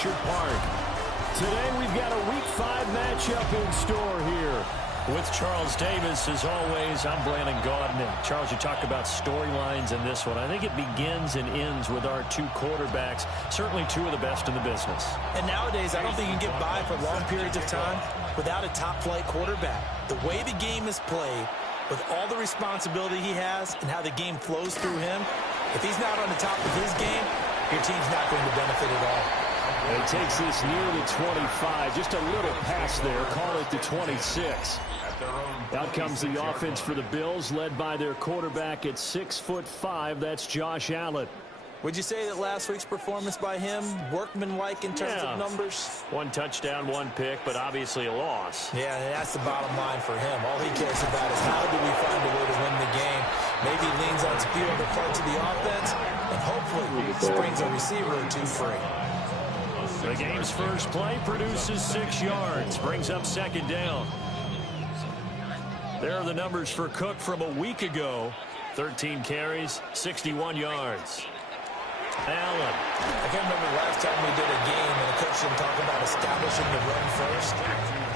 Orchard Park. Today we've got a Week 5 matchup in store here. With Charles Davis, as always, I'm Brandon Gaudin. Charles, you talk about storylines in this one. I think it begins and ends with our two quarterbacks, certainly two of the best in the business. And nowadays, I don't think you can get by for long periods of time without a top-flight quarterback. The way the game is played, with all the responsibility he has and how the game flows through him, if he's not on the top of his game, your team's not going to benefit at all. He takes this near the 25. Just a little pass there. Call it the 26. Out comes the offense for the Bills, led by their quarterback at 6'5". That's Josh Allen. Would you say that last week's performance by him, workmanlike in terms of numbers? One touchdown, one pick, but obviously a loss. Yeah, and that's the bottom line for him. All he cares about is how do we find a way to win the game. Maybe leans on a few other parts of the offense, and hopefully springs a receiver or two free. The game's first play produces 6 yards, brings up second down. There are the numbers for Cook from a week ago. 13 carries, 61 yards. Allen. I can't remember the last time we did a game and the coach didn't talk about establishing the run first.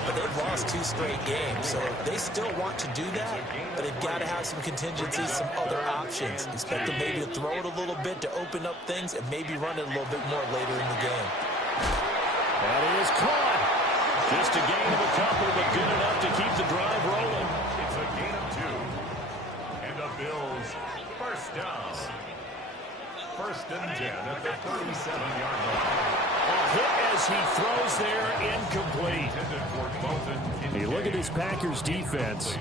But they've lost 2 straight games, so they still want to do that. But they've got to have some contingencies, some other options. Expect them maybe to throw it a little bit to open up things and maybe run it a little bit more later in the game. That is caught. Just a gain of a couple, but good enough to keep the drive rolling. It's a gain of 2. And the Bills, first down. First and 10 at the 37-yard line. A hit as he throws there, incomplete. Hey, look at this Packers defense.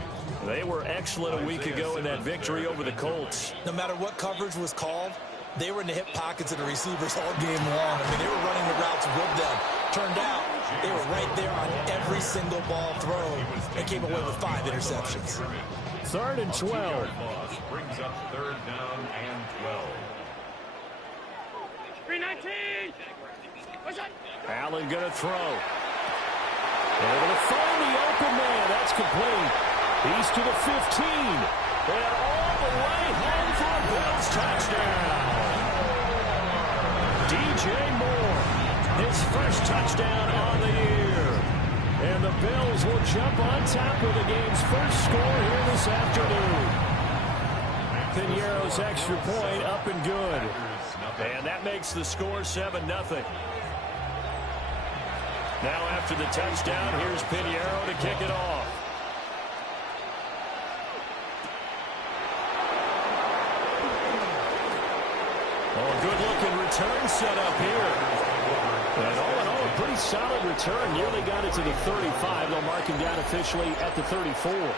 They were excellent a week ago in that victory over the Colts. No matter what coverage was called, they were in the hip pockets of the receivers all game long. I mean, they were running the routes with them. Turned out, they were right there on every single ball thrown and came away with 5 interceptions. 3rd and 12. Brings up 3rd down and 12. 319. Allen going to throw. Able to find the open man. That's complete. He's to the 15. And all the way home for a Bills touchdown. DJ Moore, his first touchdown on the year. And the Bills will jump on top with the game's first score here this afternoon. Piñeiro's extra point up and good. And that makes the score 7-0. Now after the touchdown, here's Piñeiro to kick it off. Oh, good-looking return set up here. And all in all, a pretty solid return. Nearly got it to the 35. They'll mark him down officially at the 34.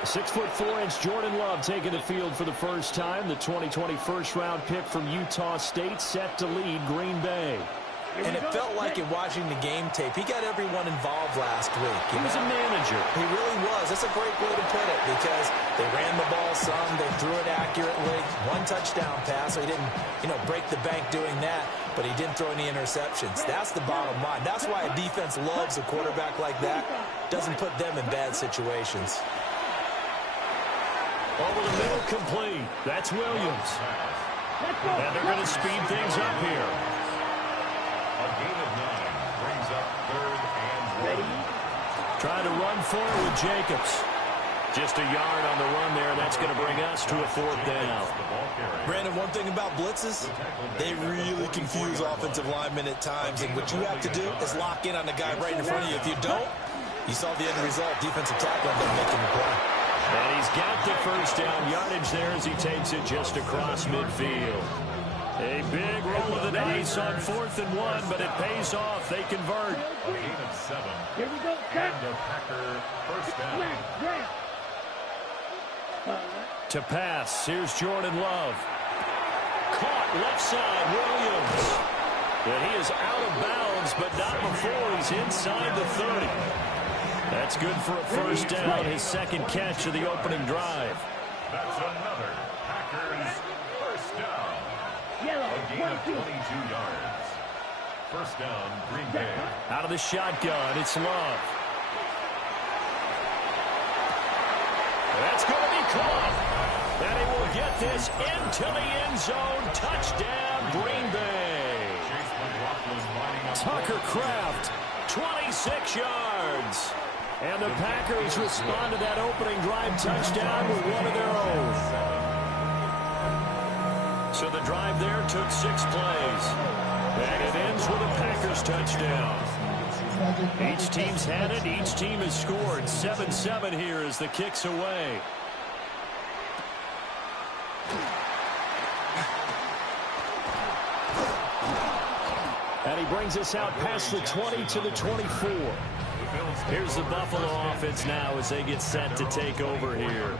6'4" Jordan Love taking the field for the first time. The 2020 first-round pick from Utah State set to lead Green Bay. And it felt like in watching the game tape, he got everyone involved last week. He was a manager. He really was. That's a great way to put it because they ran the ball some, they threw it accurately. 1 touchdown pass, so he didn't, break the bank doing that, but he didn't throw any interceptions. That's the bottom line. That's why a defense loves a quarterback like that. Doesn't put them in bad situations. Over the middle, complete. That's Williams. And they're going to speed things up here. A gain of 9 brings up 3rd and 1. Trying to run forward with Jacobs. Just a yard on the run there. That's going to bring us to a 4th down. Brandon, one thing about blitzes, they really confuse offensive linemen at times. And what you have to do is lock in on the guy right in front of you. If you don't, you saw the end result. Defensive tackle ended up making the play. And he's got the first down yardage there as he takes it just across midfield. A big roll of the dice on 4th and 1, but it pays off. They convert. A gain of 7. Here we go. And a Packer first down. To pass, here's Jordan Love. Caught left side, Williams. And he is out of bounds, but not before he's inside the 30. That's good for a first down, his second catch of the opening drive. That's another Packers first down. A gain of 22 yards. First down, Green Bay. Out of the shotgun, it's Love. That's going to be caught. And he will get this into the end zone. Touchdown, Green Bay. Chase McLaughlin lining Tucker Kraft, 26 yards. And the Packers respond to that opening drive touchdown with one of their own. So the drive there took 6 plays. And it ends with a Packers touchdown. Each team's had it. Each team has scored. 7-7 here as the kick's away. And he brings us out past the 20 to the 24. Here's the Buffalo offense now as they get set to take over here.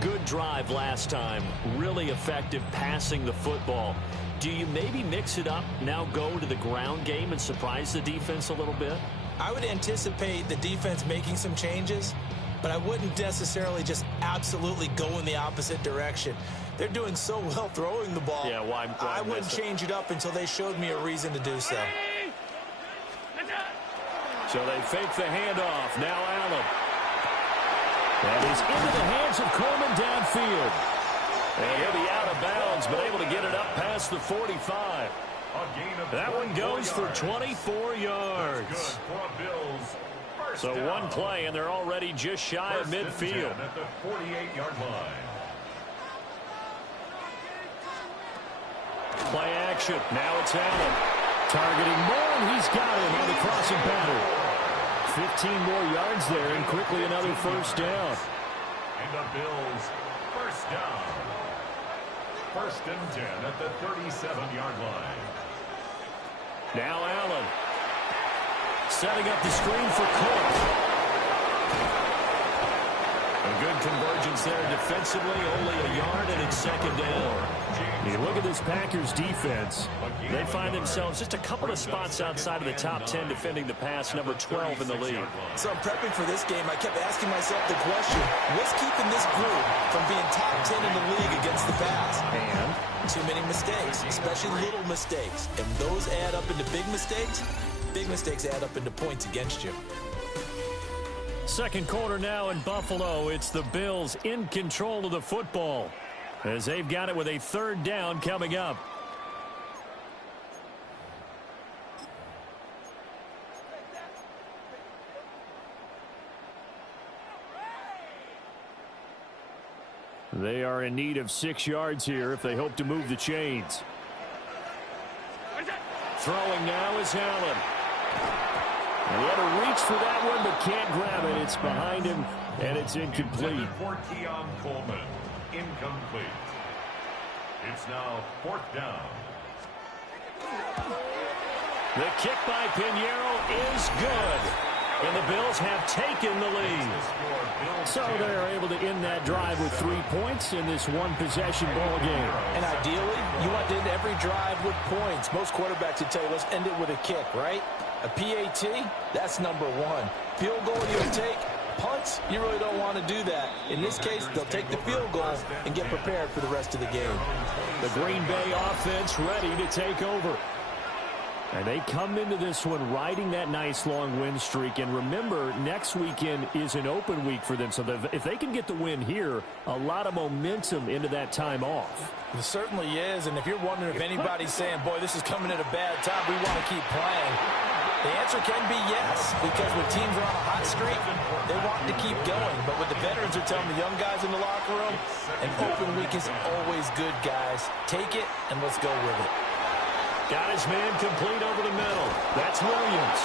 Good drive last time. Really effective passing the football. Do you maybe mix it up, now go to the ground game and surprise the defense a little bit? I would anticipate the defense making some changes, but I wouldn't necessarily just absolutely go in the opposite direction. They're doing so well throwing the ball. Yeah, why I wouldn't change it up until they showed me a reason to do so. So they fake the handoff. Now Allen. And he's into the hands of Coleman downfield. And he'll be out of bounds, but able to get it up past the 45. That one goes for 24 yards. So one play, and they're already just shy of midfield. At the 48-yard line. Play action. Now it's Allen. Targeting more, and he's got him on the crossing pattern. 15 more yards there, and quickly another first down. And the Bills, first down. 1st and 10 at the 37-yard line. Now Allen. Setting up the screen for Cook. A good convergence there defensively, only a yard, and it's 2nd down. You look at this Packers defense. They find themselves just a couple of spots outside of the top 10 defending the pass, number 12 in the league. So I'm prepping for this game. I kept asking myself the question, what's keeping this group from being top 10 in the league against the pass? And too many mistakes, especially little mistakes. And those add up into big mistakes. Big mistakes add up into points against you. second quarter now in Buffalo. It's the Bills in control of the football as they've got it with a 3rd down coming up. They are in need of 6 yards here if they hope to move the chains. Throwing now is Allen. And he had to reach for that one, but can't grab it. It's behind him, and it's incomplete. For Keon Coleman, incomplete. It's now 4th down. The kick by Pinheiro is good. And the Bills have taken the lead. So they're able to end that drive with 3 points in this one-possession ball game. And ideally, you want to end every drive with points. Most quarterbacks would tell you, let's end it with a kick, right? A PAT, that's number 1. Field goal you'll take. Punts, you really don't want to do that. In this case, they'll take the field goal and get prepared for the rest of the game. The Green Bay offense ready to take over. And they come into this one riding that nice long win streak. And remember, next weekend is an open week for them. So if they can get the win here, a lot of momentum into that time off. It certainly is. And if you're wondering if anybody's saying, boy, this is coming at a bad time, we want to keep playing, the answer can be yes. Because when teams are on a hot streak, they want to keep going. But what the veterans are telling the young guys in the locker room, an open week is always good, guys. Take it, and let's go with it. Got his man complete over the middle. That's Williams.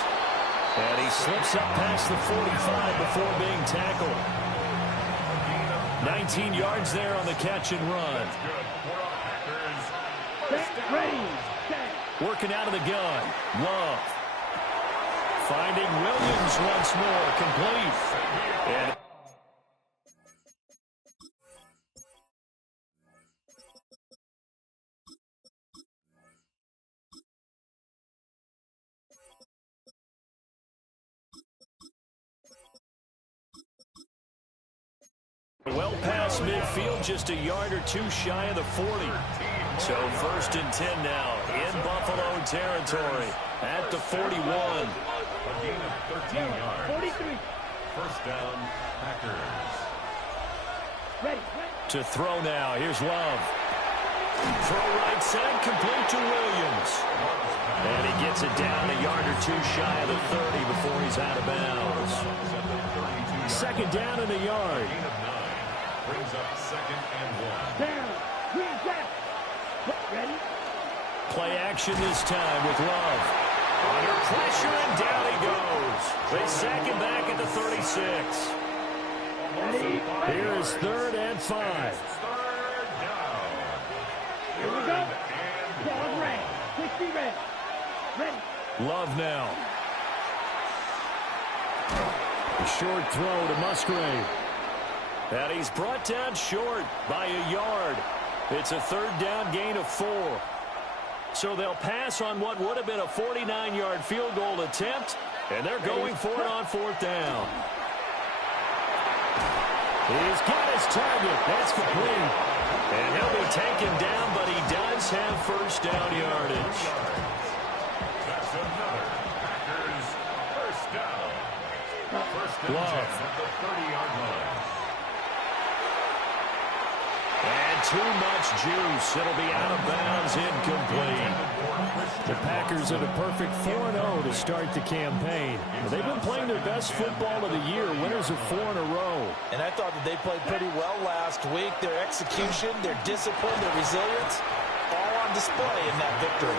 And he slips up past the 45 before being tackled. 19 yards there on the catch and run. Working out of the gun. Love. Finding Williams once more. Complete. And well past midfield, just a yard or 2 shy of the 40. So 1st and 10 now in Buffalo territory at the 41. A gain of 13 yards. 43. 1st down, Packers. Ready. To throw now. Here's Love. Throw right side, complete to Williams. And he gets it down a yard or two shy of the 30 before he's out of bounds. Second down and a yard. Brings up 2nd and 1. Down. Reset. Ready? Play action this time with Love. Under pressure, and down he goes. They sack him back at the 36. Ready? Here is 3rd and 5. 3rd down. Here we go. Ball red. 60 red. Ready. Love now. A short throw to Musgrave. And he's brought down short by a yard. It's a 3rd down gain of 4. So they'll pass on what would have been a 49-yard field goal attempt, and they're going for it on 4th down. He's got his target. That's complete. And he'll be taken down, but he does have 1st down yardage. That's another Packers 1st down. 1st and 10 at the 30-yard line. And too much juice. It'll be out of bounds, incomplete. The Packers are the perfect 4-0 to start the campaign. They've been playing their best football of the year, winners of 4 in a row. And I thought that they played pretty well last week. Their execution, their discipline, their resilience, all on display in that victory.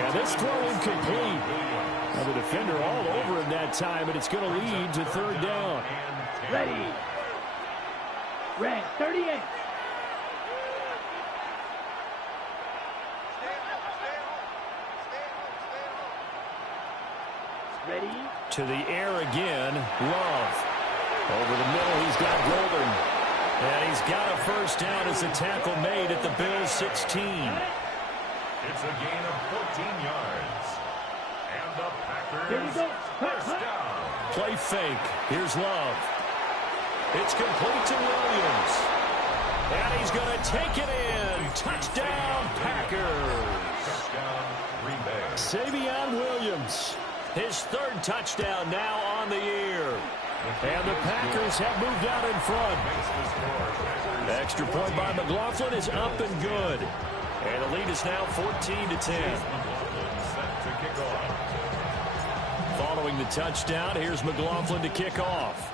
And this throw incomplete. Now the defender all over him that time, and it's going to lead to 3rd down. Ready. Red. 38. Ready? To the air again, Love. Over the middle, he's got Golden. And he's got a 1st down as a tackle made at the Bills' 16. It's a gain of 14 yards. And the Here we Packers go. 1st down. Play fake. Here's Love. It's complete to Williams. And he's going to take it in. Touchdown, Packers. Touchdown, Green Bay. Savion Williams. His 3rd touchdown now on the year. And the Packers have moved out in front. The extra point by McLaughlin is up and good. And the lead is now 14-10. Set to kick off. Following the touchdown, here's McLaughlin to kick off.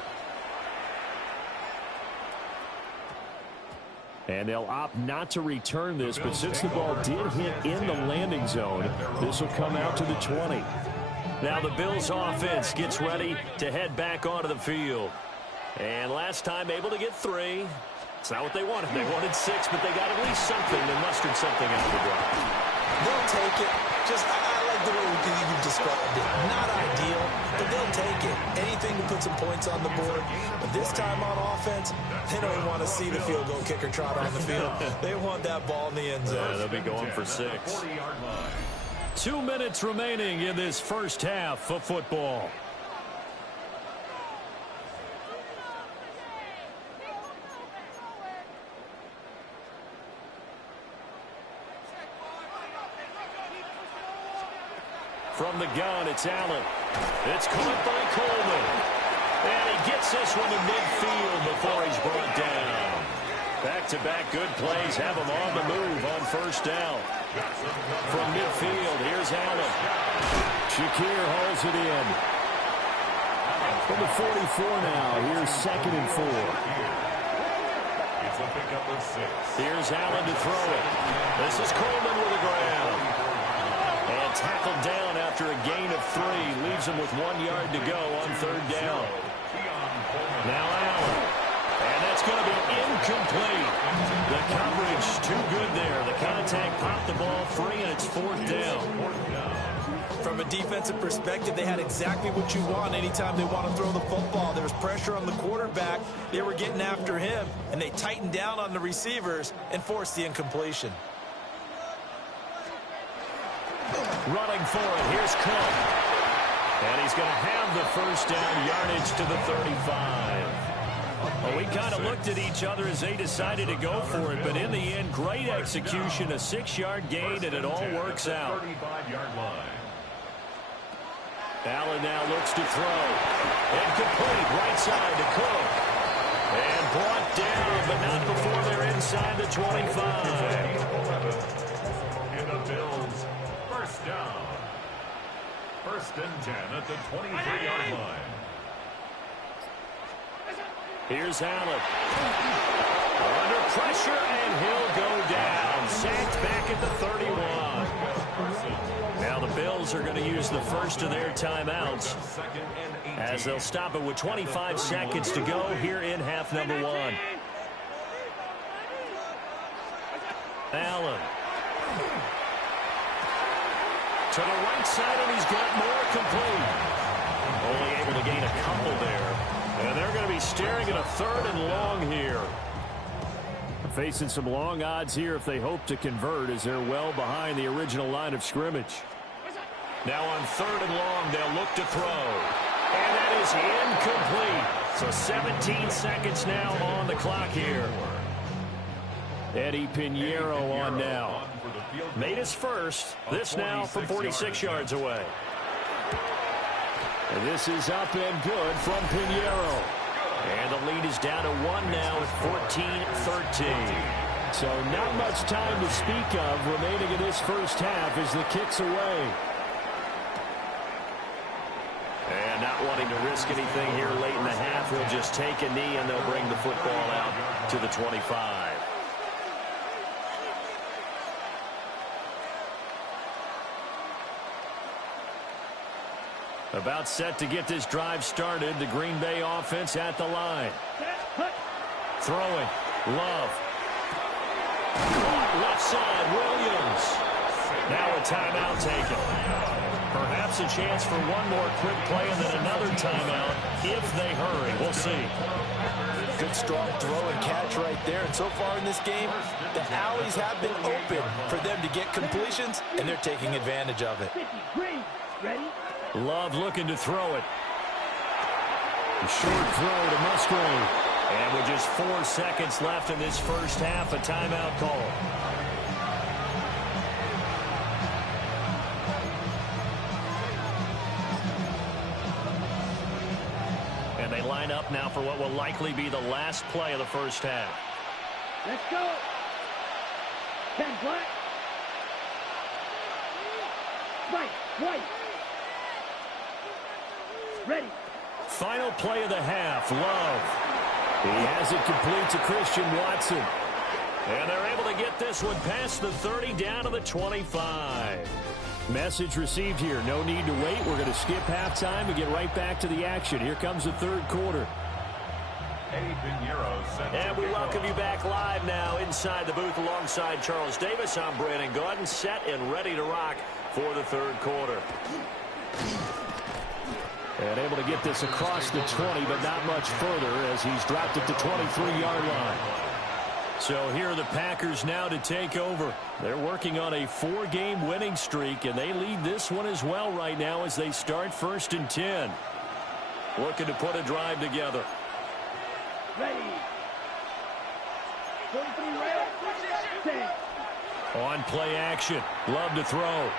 And they'll opt not to return this, but since the ball did hit in the landing zone, this will come out to the 20. Now the Bills offense gets ready to head back onto the field. And last time able to get 3. It's not what they wanted. They wanted 6, but they got at least something. They mustered something out of the drive. They'll take it. I like the way you described it. Not ideal, but they'll take it. Anything to put some points on the board. But this time on offense, they don't want to see the field goal kicker trot on the field. They want that ball in the end zone. Yeah, they'll be going for 6. 40-yard line. 2 minutes remaining in this first half of football. From the gun, it's Allen. It's caught by Coleman. And he gets this one to midfield before he's brought down. Back-to-back good plays have him on the move on 1st down. From midfield, here's Allen. Shakir hauls it in. From the 44 now, here's 2nd and 4. It's a pickup of 6. Here's Allen to throw it. This is Coleman with the ground. And tackled down after a gain of 3. Leaves him with 1 yard to go on 3rd down. Now Allen. And that's going to be incomplete. The coverage too good there. The contact popped the ball free, and it's 4th down. From a defensive perspective, they had exactly what you want anytime they want to throw the football. There was pressure on the quarterback. They were getting after him, and they tightened down on the receivers and forced the incompletion. Running for it. Here's Cook. And he's going to have the 1st down yardage to the 35. Well, we kind of looked at each other as they decided to go for it, but in the end, great execution, a 6-yard gain, and it all works out. 35-yard line. Allen now looks to throw. Incomplete, right side to Cook. And brought down, but not before they're inside the 25. And the Bills, first down. First and 10 at the 23-yard line. Here's Allen. Under pressure, and he'll go down. Sacked back at the 31. Now the Bills are going to use the first of their timeouts as they'll stop it with 25 seconds to go here in half number 1. Allen. To the right side, and he's got more complete. Only able to gain a couple there. And they're going to be staring at a 3rd and long here. Facing some long odds here if they hope to convert, as they're well behind the original line of scrimmage. Now on 3rd and long, they'll look to throw. And that is incomplete. So 17 seconds now on the clock here. Eddie Pinheiro on now. Made his first. This now from 46 yards away. And this is up and good from Pinheiro. And the lead is down to 1 now at 14-13. So not much time to speak of remaining in this first half as the kick's away. And not wanting to risk anything here late in the half, he'll just take a knee and they'll bring the football out to the 25. About set to get this drive started. The Green Bay offense at the line. Throwing. Love. Caught left side. Williams. Now a timeout taken. Perhaps a chance for one more quick play and then another timeout if they hurry. We'll see. Good strong throw and catch right there. And so far in this game, the alleys have been open for them to get completions, and they're taking advantage of it. Ready? Love looking to throw it. A short throw to Musgrave. And with just 4 seconds left in this first half, a timeout call. And they line up now for what will likely be the last play of the first half. Let's go. 10 black. White. Ready. Final play of the half. Love. He has it complete to Christian Watson. And they're able to get this one past the 30 down to the 25. Message received here. No need to wait. We're going to skip halftime and get right back to the action. Here comes the third quarter. And we welcome you back live now inside the booth alongside Charles Davis. I'm Brandon Gaudin, set and ready to rock for the third quarter. And able to get this across the 20, but not much further as he's dropped it to 23-yard line. So here are the Packers now to take over. They're working on a 4-game winning streak, and they lead this one as well right now as they start 1st and 10. Looking to put a drive together. Ready. 43 red. 10. On play action. Love to throw.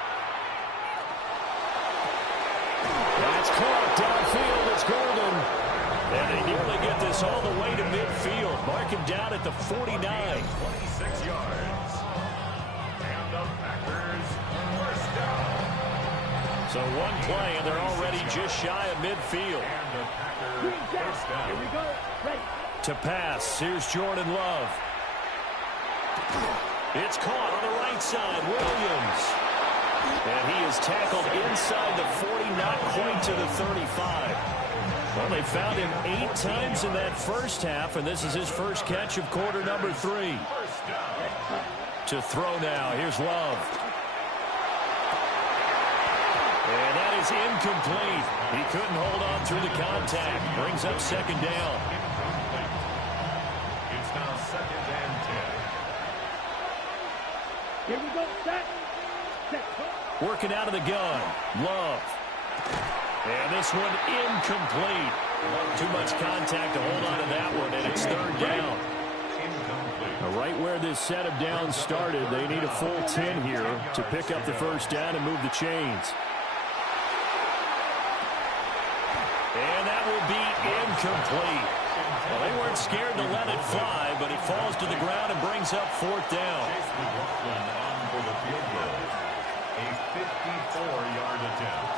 That's caught downfield. It's Golden. And they nearly get this all the way to midfield. Mark him down at the 49. 26 yards. And the Packers first down. So one play, and they're already just shy of midfield. And the Packers first down. Here we go. Ready. To pass, here's Jordan Love. It's caught on the right side, Williams. And he is tackled inside the 40, not quite to the 35. Well, they found him 8 times in that first half, and this is his first catch of quarter number 3. To throw now, here's Love. And that is incomplete. He couldn't hold on through the contact. Brings up second down. It's now 2nd and 10. Here we go. Set. Working out of the gun. Love. And this one incomplete. Too much contact to hold on to that one, and it's 3rd down. Right where this set of downs started, they need a full 10 here to pick up the first down and move the chains. And that will be incomplete. Well, they weren't scared to let it fly, but he falls to the ground and brings up fourth down. Chase McLaughlin on for the field goal. A 54-yard attempt.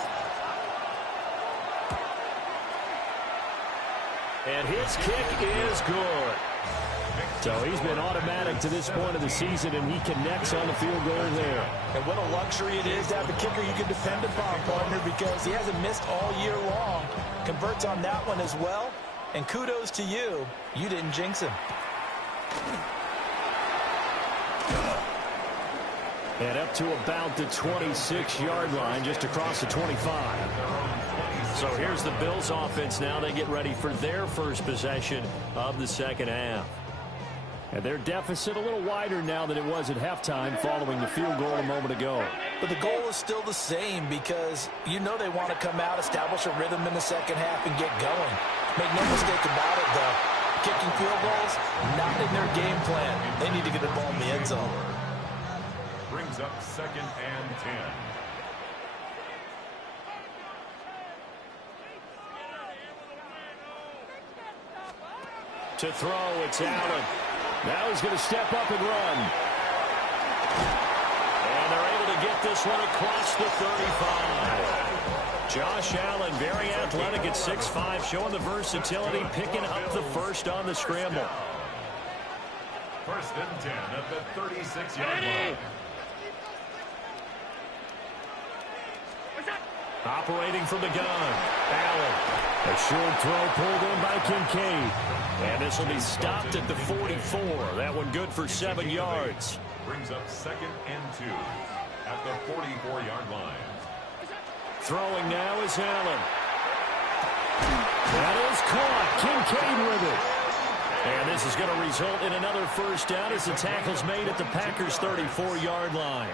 And his kick is good. So he's been automatic to this point of the season, and he connects on the field goal there. And what a luxury it is to have a kicker you can depend upon, partner, because he hasn't missed all year long. Converts on that one as well. And kudos to you. You didn't jinx him. And up to about the 26-yard line, just across the 25. So here's the Bills offense now. They get ready for their first possession of the second half. And their deficit a little wider now than it was at halftime following the field goal a moment ago. But the goal is still the same because you know they want to come out, establish a rhythm in the second half, and get going. Make no mistake about it, though. Kicking field goals, not in their game plan. They need to get the ball in the end zone. Brings up 2nd and 10. To throw, it's Allen. Now he's going to step up and run. And they're able to get this one across the 35. Josh Allen, very athletic at 6'5", showing the versatility, picking up the first on the scramble. 1st and 10 at the 36-yard line. Operating from the gun, Allen. A short throw pulled in by Kincaid. And this will be stopped at the 44. That one good for 7 yards. Brings up 2nd and 2 at the 44-yard line. Throwing now is Allen. That is caught. Kincaid with it. And this is going to result in another first down as the tackle's made at the Packers' 34-yard line.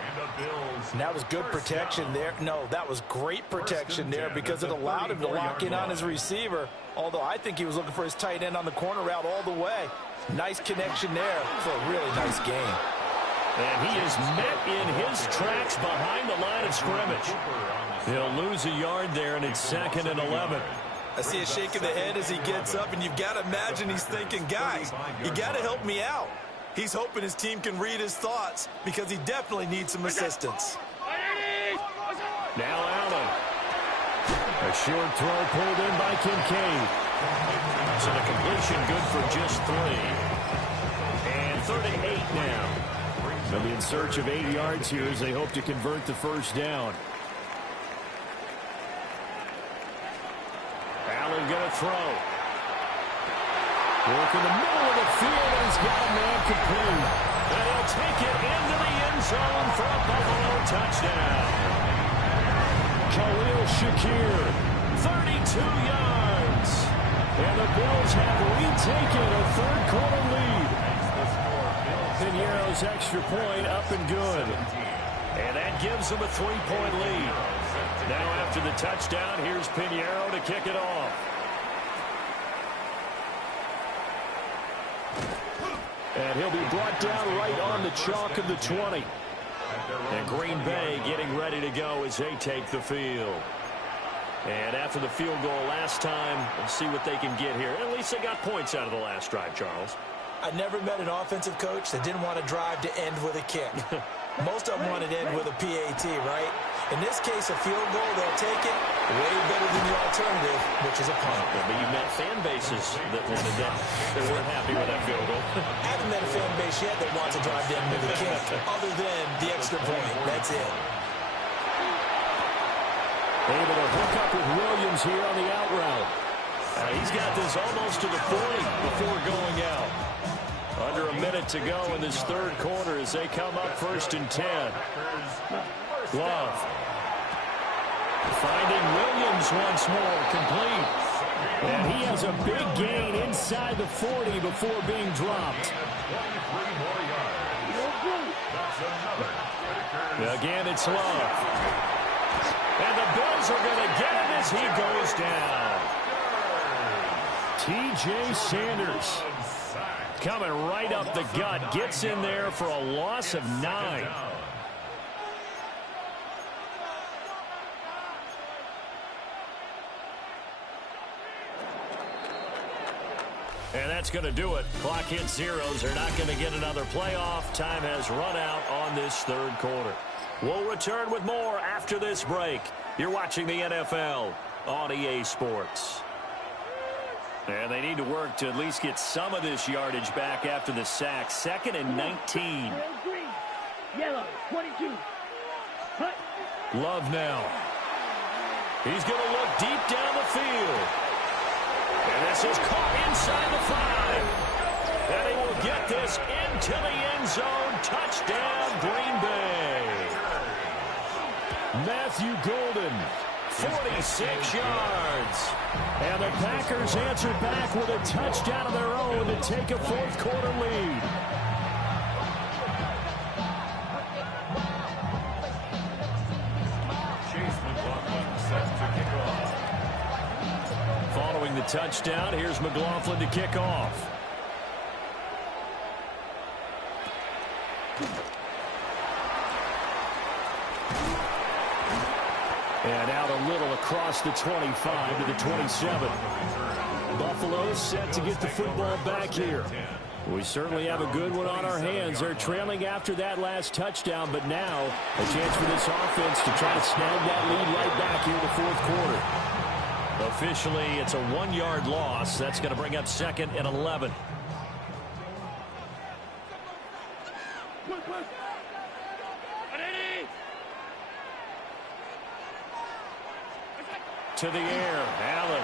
And that was good protection there. No, that was great protection there because it allowed him to lock in on his receiver. Although I think he was looking for his tight end on the corner route all the way. Nice connection there for a really nice game. And he is met in his tracks behind the line of scrimmage. He'll lose a yard there, and it's 2nd and 11. I see a shake of the head as he gets up, and you've got to imagine he's thinking, guys, you got to help me out. He's hoping his team can read his thoughts because he definitely needs some assistance. Now Allen. A short throw pulled in by Kincaid. So the completion good for just 3. And 3rd and 8 now. They'll be in search of 8 yards here as they hope to convert the first down. Allen going to throw. Work in the middle of the field, and he's got a man complete. And he'll take it into the end zone for a Buffalo touchdown. Khalil Shakir, 32 yards. And the Bills have retaken a third-quarter lead. Pinheiro's extra point up and good. And that gives them a 3-point lead. Now after the touchdown, here's Pinheiro to kick it off. And he'll be brought down right on the chalk of the 20. And Green Bay getting ready to go as they take the field. And after the field goal last time, we'll see what they can get here. At least they got points out of the last drive, Charles. I never met an offensive coach that didn't want to drive to end with a kick. Most of them want to end with a PAT, right? In this case, a field goal, they'll take it way better than the alternative, which is a punt. But you met fan bases that wanted that. They weren't happy with that field goal. I haven't met a fan base yet that wants to drive to end with a kick, other than the extra point. That's it. Able to hook up with Williams here on the out route. He's got this almost to the 40 before going out. Under a minute to go in this third quarter as they come up 1st and 10. Love. Finding Williams once more, complete. And he has a big gain inside the 40 before being dropped. Again, it's Love. And the Bills are going to get him as he goes down. T.J. Sanders coming right up the gut, gets in there for a loss of 9. And that's going to do it. Clock hits zeros. They're not going to get another playoff. Time has run out on this third quarter. We'll return with more after this break. You're watching the NFL on EA Sports. And they need to work to at least get some of this yardage back after the sack. 2nd and 19. Green, yellow, 22. Hut. Love now. He's going to look deep down the field. And this is caught inside the 5. And he will get this into the end zone. Touchdown, Green Bay. Matthew Golden, 46 yards. And the Packers answer back with a touchdown of their own to take a fourth quarter lead. Chase McLaughlin set to kick off. Following the touchdown, here's McLaughlin to kick off. And out a little across the 25 to the 27. Buffalo set to get the football back here. We certainly have a good one on our hands. They're trailing after that last touchdown, but now a chance for this offense to try to snag that lead right back here in the fourth quarter. Officially, it's a 1-yard loss. That's going to bring up 2nd and 11. To the air, Allen.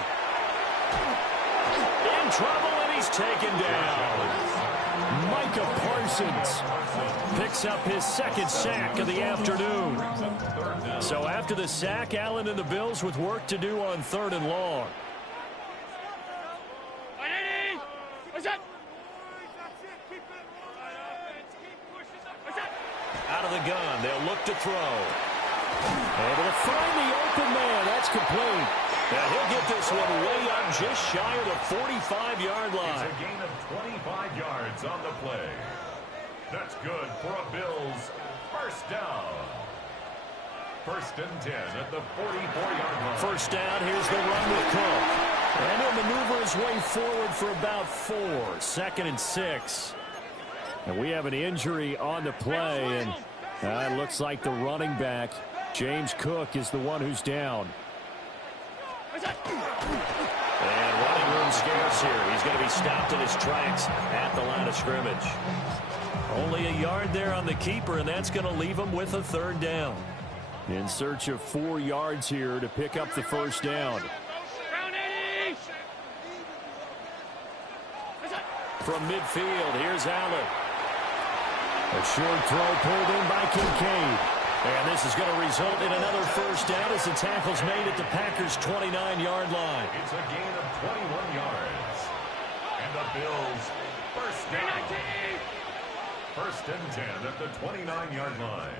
In trouble, and he's taken down. Micah Parsons picks up his 2nd sack of the afternoon. So after the sack, Allen and the Bills with work to do on 3rd and long. Out of the gun, they'll look to throw. Able to find the open man. That's complete. And he'll get this one way up just shy of the 45-yard line. It's a gain of 25 yards on the play. That's good for a Bills first down. 1st and 10 at the 44-yard line. First down, here's the run with Cook. And he'll maneuver his way forward for about 4. 2nd and 6. And we have an injury on the play, and it looks like the running back, James Cook, is the one who's down. And running room scarce here. He's going to be stopped in his tracks at the line of scrimmage. Only a yard there on the keeper, and that's going to leave him with a 3rd down. In search of 4 yards here to pick up the first down. From midfield, here's Allen. A short throw pulled in by Kincaid. And this is going to result in another first down as the tackle's made at the Packers' 29-yard line. It's a gain of 21 yards. And the Bills first down. 1st and 10 at the 29-yard line.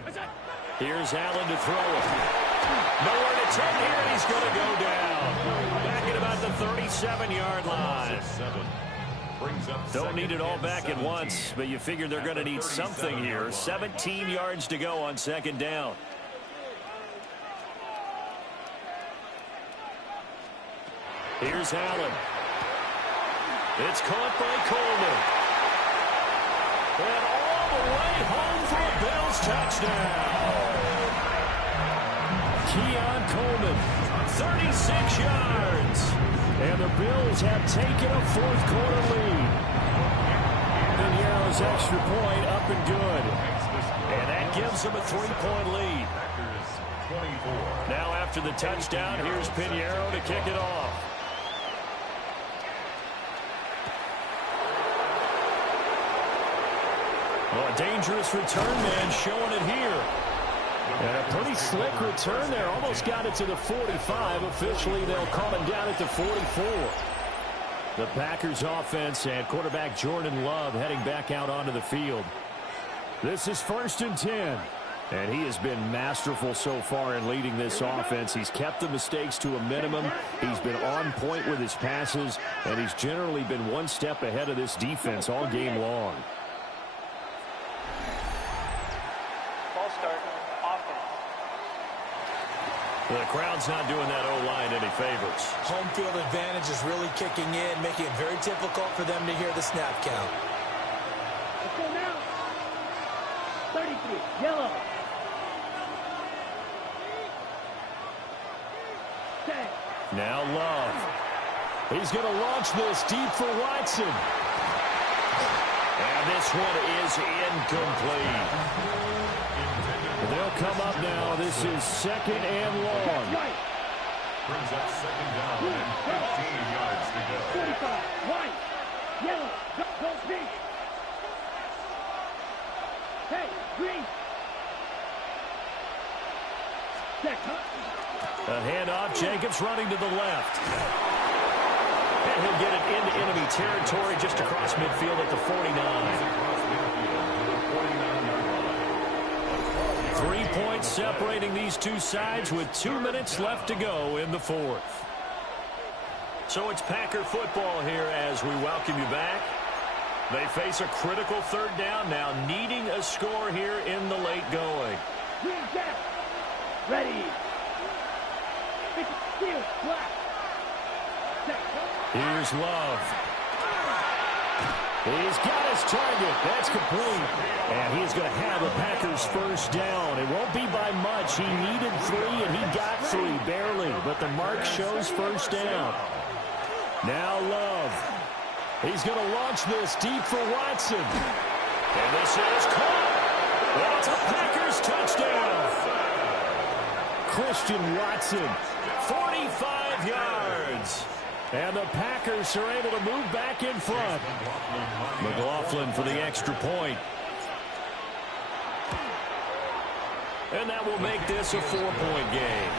Here's Allen to throw it. Nowhere to turn here, and he's going to go down. Back at about the 37-yard line. Don't need it all back at once, but you figure they're going to need something here. 17 yards to go on 2nd down. Here's Allen. It's caught by Coleman. And all the way home for a Bills touchdown. Keon Coleman, 36 yards. And the Bills have taken a fourth quarter lead. Pinero's extra point up and good. And that gives them a 3-point lead. Now after the touchdown, here's Pinheiro to kick it off. Well, a dangerous return man showing it here. And a pretty slick return there. Almost got it to the 45. Officially, they'll call him down at the 44. The Packers offense and quarterback Jordan Love heading back out onto the field. This is 1st and 10. And he has been masterful so far in leading this offense. He's kept the mistakes to a minimum. He's been on point with his passes. And he's generally been one step ahead of this defense all game long. The crowd's not doing that O-line any favors. Home field advantage is really kicking in, making it very difficult for them to hear the snap count. Let's go now. 33, yellow. 10. Now Love. He's going to launch this deep for Watson. And this one is incomplete. They'll come up now. This is second and long. Brings up second down and 15 yards to go. 45, white, yellow, go pink. Hey, green. Check, huh? A handoff. Jacobs running to the left. And he'll get it into enemy territory just across midfield at the 49. 3 points separating these two sides with 2 minutes left to go in the fourth. So it's Packer football here as we welcome you back. They face a critical third down now, needing a score here in the late going. Green gap. Ready. Steal, black. Check, huh? Here's Love. He's got his target. That's complete. And he's going to have a Packers first down. It won't be by much. He needed 3, and he got 3, barely. But the mark shows first down. Now Love. He's going to launch this deep for Watson. And this is caught. That's a Packers touchdown. Christian Watson. 45 yards. And the Packers are able to move back in front. McLaughlin for the extra point. And that will make this a 4-point game.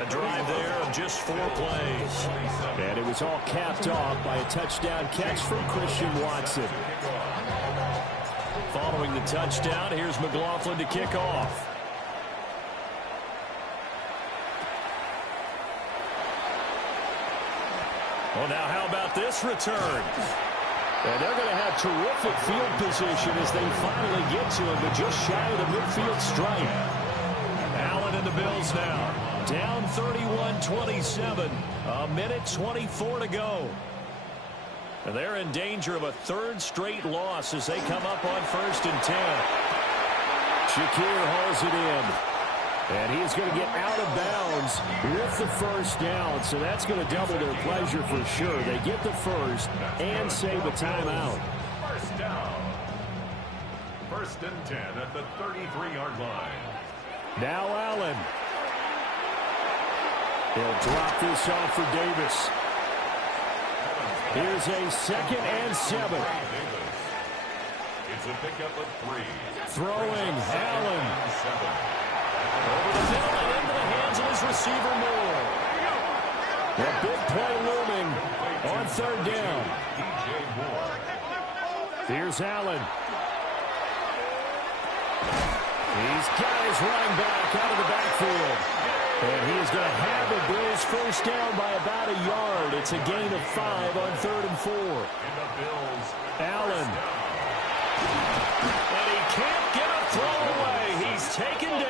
A drive there of just 4 plays. And it was all capped off by a touchdown catch from Christian Watson. Following the touchdown, here's McLaughlin to kick off. Well, now how about this return? And they're going to have terrific field position as they finally get to him, but just shy of the midfield stripe. Allen and the Bills now. Down 31-27. A minute 24 to go. And they're in danger of a 3rd straight loss as they come up on 1st and 10. Shakir hauls it in. And he is going to get out of bounds with the first down. So that's going to double their pleasure for sure. They get the first and save a timeout. First down. 1st and 10 at the 33-yard line. Now Allen. He'll drop this off for Davis. Here's a 2nd and 7. It's a pickup of 3. Throwing Allen. 7. Over the middle and into the hands of his receiver Moore. A big play looming on 3rd down. DJ Moore. Here's Allen. He's got his running back out of the backfield. And he is going to have the Bills first down by about a yard. It's a gain of 5 on 3rd and 4. And the Bills. Allen. And he can't get a throw away. He's taken down.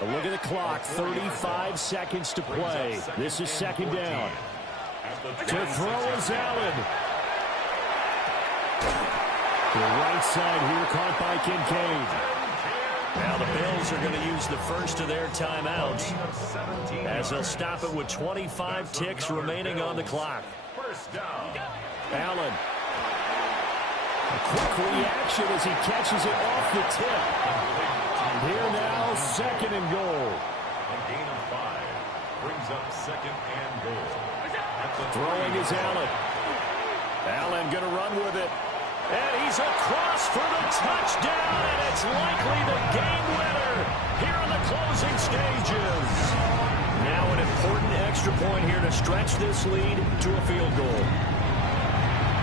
A look at the clock. 35 seconds to play. This is 2nd down. To throw is Allen. The right side here caught by Kincaid. Now the Bills are going to use the first of their timeouts as they'll stop it with 25 ticks remaining on the clock. First down. Allen. A quick reaction as he catches it off the tip. Here now, 2nd and goal. A gain of 5. Brings up 2nd and goal. Throwing is Allen. Allen going to run with it. And he's across for the touchdown, and it's likely the game winner here in the closing stages. Now an important extra point here to stretch this lead to a field goal.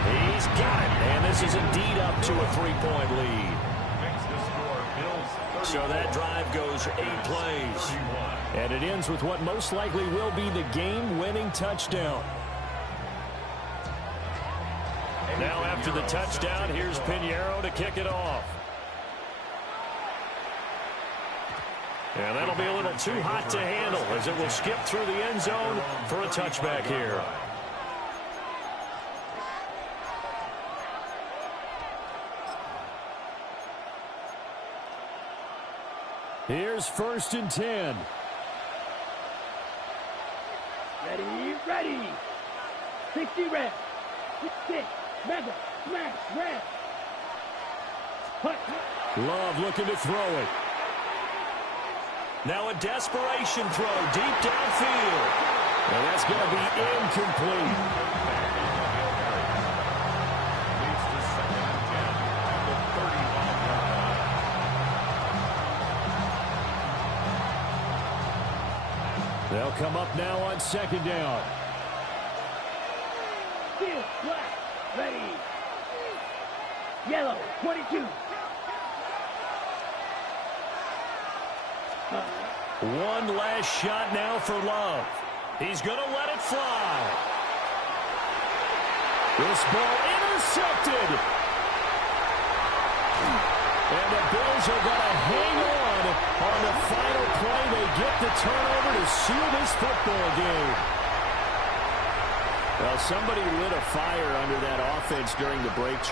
He's got it, and this is indeed up to a 3-point lead. Makes the score Bills 30. So that drive goes 8 plays. 31. And it ends with what most likely will be the game-winning touchdown. Now after the touchdown, here's Pinheiro to kick it off. And that'll be a little too hot to handle as it will skip through the end zone for a touchback here. Here's 1st and 10. Ready, ready. 60 red. 6, mega, smash, red. Hut. Love looking to throw it. Now a desperation throw deep downfield. And that's going to be incomplete. Leads to 2nd and 10 at the 31-yard line. They'll come up now on 2nd down. Steel, black, ready. Yellow, 22. One last shot now for Love. He's going to let it fly. This ball intercepted. And the Bills are going to hang on the final play. They get the turnover to seal this football game. Well, somebody lit a fire under that offense during the break.